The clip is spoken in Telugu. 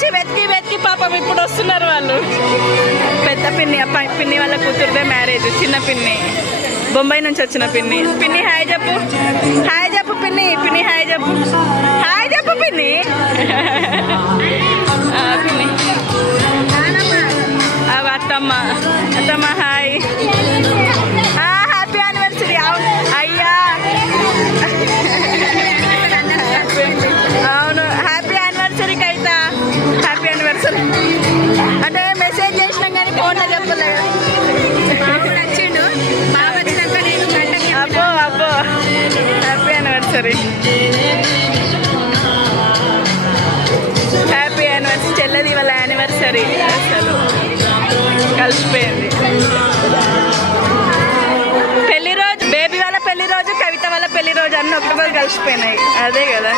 నుంచి వెతికి వెతికి పాపం ఇప్పుడు వస్తున్నారు వాళ్ళు. పెద్ద పిన్ని పిన్ని వాళ్ళ కూతురుదే మ్యారేజ్. చిన్న పిన్ని బొంబాయి నుంచి వచ్చిన పిన్ని. పిన్ని హాయ్ చెప్పు, హాయ్ చెప్పు పిన్ని. పిన్ని హాయ్ చెప్పు, హాయ్ చెప్పు పిన్ని. పిన్ని అత్తమ్మ, అత్తమ్మ హాయ్. Happy anniversary. అయ్యా అవును, హ్యాపీ యానివర్సరీ కైతా. హ్యాపీ యానివర్సరీ అంటే మెసేజ్ చేసినాం కానీ ఫోన్లో చెప్పలేదు. అబ్బో అబ్బో హ్యాపీ యానివర్సరీ, హ్యాపీ యానివర్సరీ. చెల్లది వాళ్ళ యానివర్సరీ అసలు కలిసిపోయింది. పెళ్లి రోజు, బేబీ వాళ్ళ పెళ్లి రోజు, కవిత వాళ్ళ పెళ్లి రోజు అన్నీ ఒక్కరోజు కలిసిపోయినాయి. అదే కదా.